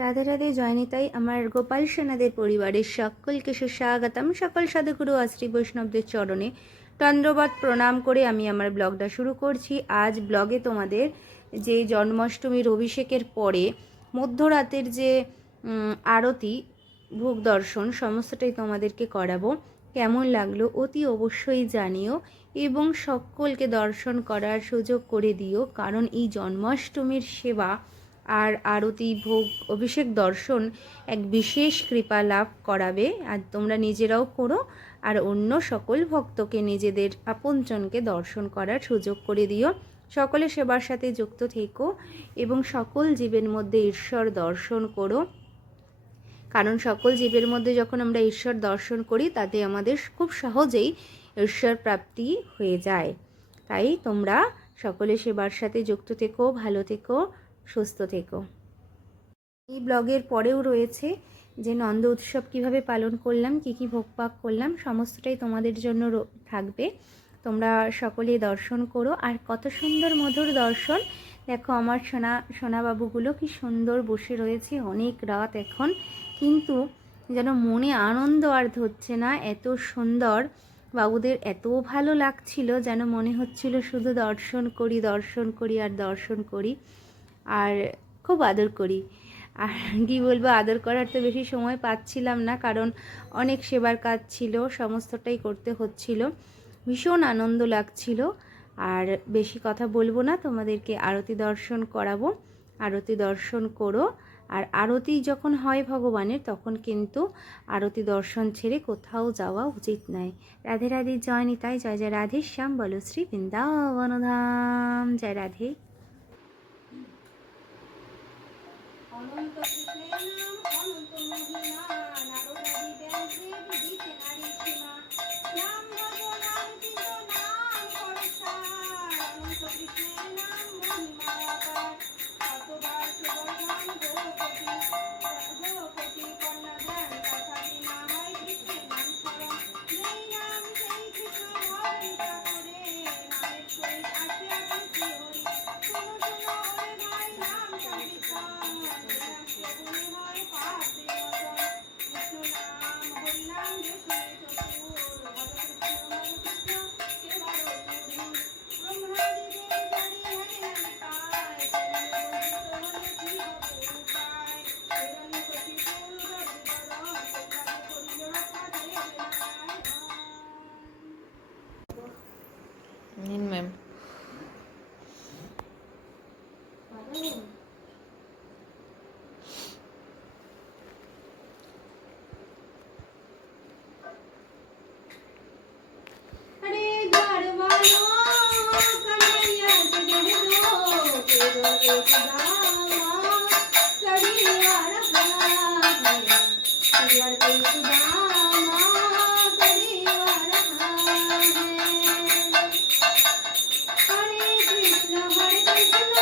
রাধে রাধে জয়নিতাই আমার গোপাল সেনাদের পরিবারের সকলকে সুস্বাগতম। সকল সাধুগুরু আশ্রী বৈষ্ণবদের চরণে তন্দ্রবাদ প্রণাম করে আমি আমার ব্লগটা শুরু করছি। আজ ব্লগে তোমাদের যে জন্মাষ্টমীর অভিষেকের পরে মধ্যরাতের যে আরতি, ভোগ দর্শন, সমস্তটাই তোমাদেরকে করাবো। কেমন লাগল অতি অবশ্যই জানিও এবং সকলকে দর্শন করার সুযোগ করে দিও, কারণ এই জন্মাষ্টমীর সেবা আর আরতি, ভোগ, অভিষেক, দর্শন এক বিশেষ কৃপা লাভ করাবে। আর তোমরা নিজেরাও করো আর অন্য সকল ভক্তকে নিজেদের আপনজনকে দর্শন করার সুযোগ করে দিও। সকলে সেবার সাথে যুক্ত থেকো এবং সকল জীবের মধ্যে ঈশ্বর দর্শন করো। কারণ সকল জীবের মধ্যে যখন আমরা ঈশ্বর দর্শন করি, তাতে আমাদের খুব সহজেই ঈশ্বর প্রাপ্তি হয়ে যায়। তাই তোমরা সকলে সেবার সাথে যুক্ত থেকো, ভালো থেকো। সুস্থ থেকো। এই ব্লগের পরেও রয়েছে যে নন্দ উৎসব কীভাবে পালন করলাম, কি কি ভোগ পাক করলাম, সমস্তটাই তোমাদের জন্য থাকবে। তোমরা সকলে দর্শন করো। আর কত সুন্দর মধুর দর্শন। দেখো আমার সোনা, সোনাবাবুগুলো কি সুন্দর বসে রয়েছে। অনেক রাত এখন। কিন্তু যেন মনে আনন্দ আর ধরছে না। এত সুন্দর বাবুদের এত ভালো লাগছিল, যেন মনে হচ্ছিল শুধু দর্শন করি দর্শন করি আর দর্শন করি। আর খুব আদর করি। আর কি বলব, আদর করার তো বেশি সময় পাচ্ছিলাম না, কারণ অনেক সেবার কাজ ছিল, সমস্তটাই করতে হচ্ছিল। ভীষণ আনন্দ লাগছিল। আর বেশি কথা বলব না, তোমাদেরকে আরতি দর্শন করাবো। আরতি দর্শন করো। আর আরতি যখন হয় ভগবানের, তখন কিন্তু আরতি দর্শন ছেড়ে কোথাও যাওয়া উচিত নয়। রাধে রাধে, জয় নিতাই, জয় জয় রাধে, শ্যাম বলো শ্রী বৃন্দাবনধাম জয় রাধে। অনন্ত কৃষ্ণের নাম অনন্ত মহিমা নারদাদি Bilmiyorum. Bilmiyorum. Thank you. Thank you.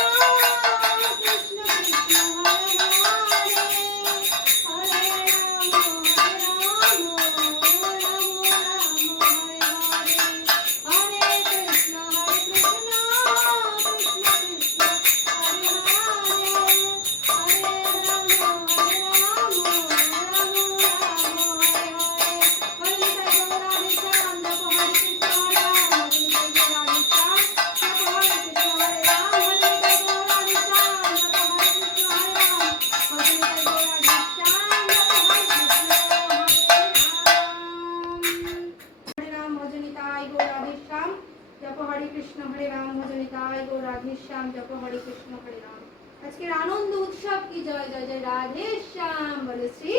হরে রাম ভজনিতায় গো রাধেশ্যাম জপ হরে কৃষ্ণ, হরে রাম। আজকের আনন্দ উৎসব কি? জয় জয় জয় রাধেশ্যাম বলে শ্রী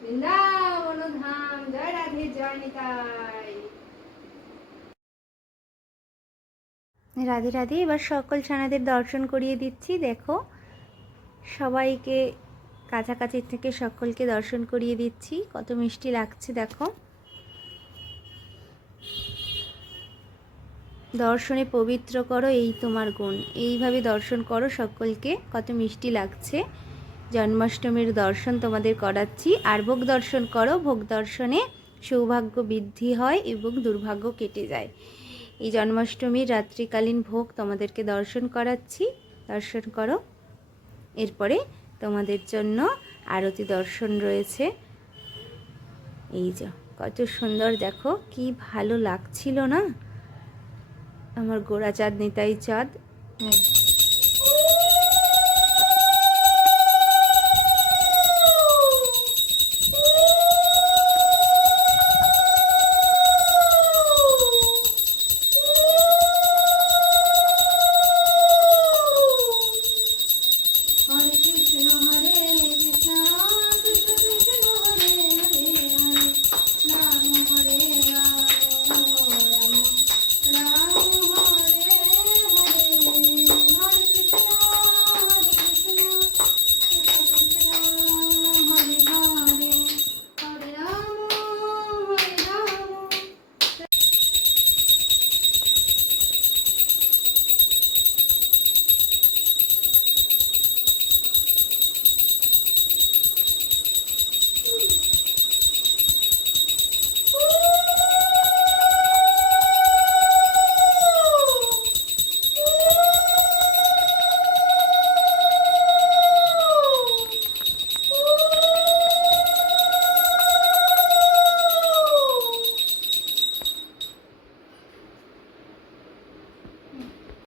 বৃন্দাবন ধাম। জয় রাধে, জয় নিতাই। রাধে রাধে। এবার সকল ছানাদের দর্শন করিয়ে দিচ্ছি। দেখো, সবাইকে কাছাকাছি থেকে সকলকে দর্শন করিয়ে দিচ্ছি। কত মিষ্টি লাগছে, দেখো। দর্শনে পবিত্র করো এই তোমার গুণ। এইভাবে দর্শন করো সকলকে। কত মিষ্টি লাগছে। জন্মাষ্টমীর দর্শন তোমাদের করাচ্ছি। আর ভোগ দর্শন করো। ভোগ দর্শনে সৌভাগ্য বৃদ্ধি হয় এবং দুর্ভাগ্য কেটে যায়। এই জন্মাষ্টমীর রাত্রিকালীন ভোগ তোমাদেরকে দর্শন করাচ্ছি। দর্শন করো। এরপরে তোমাদের জন্য আরতি দর্শন রয়েছে। এই যে, কত সুন্দর। দেখো, কি ভালো লাগছিল না? আমার গোড়া চাঁদ নিতাই চাঁদ?